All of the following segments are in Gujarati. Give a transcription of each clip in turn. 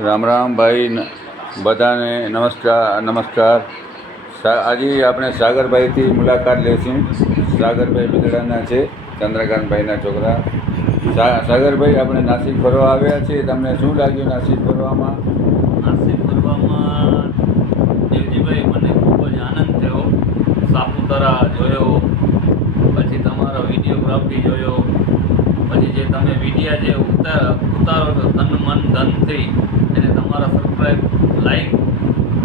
રામ રામ ભાઈ, બધાને નમસ્કાર. આજે આપણે સાગરભાઈથી મુલાકાત લઈશું. સાગરભાઈ બિદડાના છે, ચંદ્રકાંતભાઈના છોકરા. સાગરભાઈ, આપણે નાસિક ફરવા આવ્યા છીએ. તમને શું લાગ્યું નાસિક ફરવામાં? દેવજીભાઈ, મને ખૂબ જ આનંદ થયો. સાપુતારા જોયો, પછી તમારો વિડીયોગ્રાફી જોયો, પછી જે તમે વિડીયા જે ઉતારો છો તન મન ધનથી, એને તમારા સબસ્ક્રાઈબ, લાઈક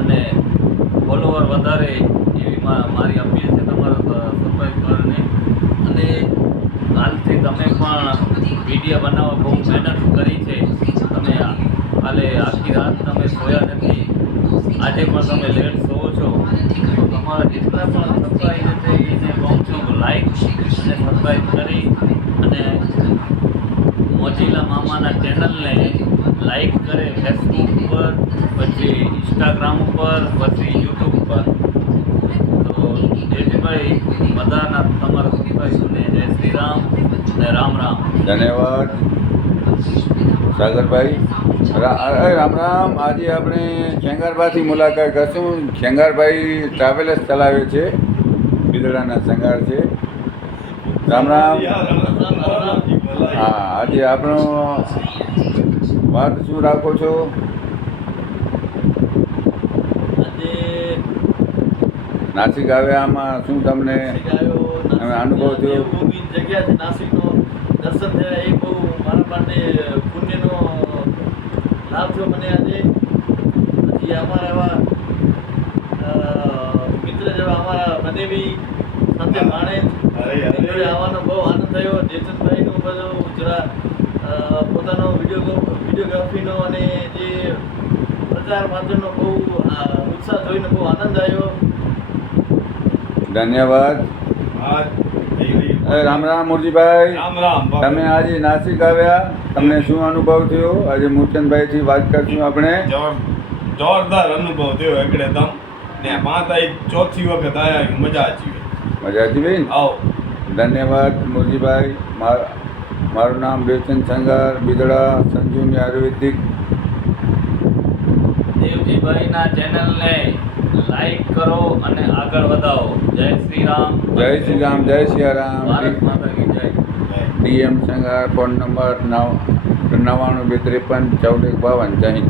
અને ફોલોવર વધારે એવી મારી અપીલ છે તમારા સબસ્ક્રાઈબરને. અને હાલથી તમે પણ વિડીયો બનાવવા બહુ મહેનત કરી છે. તમે કાલે આખી રાત તમે સોયા નથી, આજે પણ તમે લેટ સોવો છો. તો તમારા જેટલા પણ સબસ્ક્રાઈબ છે એને પહોંચો લાઈક અને સબસ્ક્રાઈબ કરી અને મોજીલા મામાના ચેનલને લાઈક કરે, ફેસબુક ઉપર, પછી ઇન્સ્ટાગ્રામ ઉપર, પછી યુટ્યુબ ઉપર. તો જેઠીભાઈ, બધાના તમારા સબસ્ક્રાઈબરને જય શ્રી રામ અને રામ રામ. ધન્યવાદ સાગરભાઈ. રામ રામ. આજે આપણે ખેંગારભાઈથી મુલાકાત કરશું. ખેંગારભાઈ ટ્રાવેલર્સ ચલાવે છે, બિદડાના સંગાર છે. રામ રામ. હા, આજે આપણો વાત શું રાખો છો? નાસિક આવ્યામાં શું તમને અનુભવ થયો? જગ્યા છે નાસિકનો, દર્શન થયા, એ બહુ મારા માટે પુણ્યનો લાભ થયો મને આજે. પછી અમારા એવા મિત્ર જેવા અમારા મને બી સાથે માણે આવવાનો બહુ આનંદ થયો. જેતનભાઈનું બધું જરા પોતાનો વિડીયોગ્રાફીનો અને જે પ્રચાર માધ્યમનો બહુ ઉત્સાહ જોઈને બહુ આનંદ આવ્યો. ધન્યવાદ. રામ રામ મુરજીભાઈ. તમે આજે નાસિક આવ્યા, તમને શું અનુભવ થયો? આજે મૂર્ચંદભાઈથી વાત કરશું આપણે. જોરદાર અનુભવ થયો એકદમ ને 4થી વખત આયા, મજા આવી ભાઈ. આવો. ધન્યવાદ મુરજીભાઈ. મારું નામ બેચન સંગાર, બિદડા સંજીવની આયુર્વેદિક. દેવજીભાઈના ચેનલને લાઈક કરો અને આગળ વધાવો. જય શ્રી રામ. જય શ્રી રામ. જય સિયારામ. ભારત માતા કી જય. DM સંગાર. Phone number 99 253 14 52. જય હિન્દ.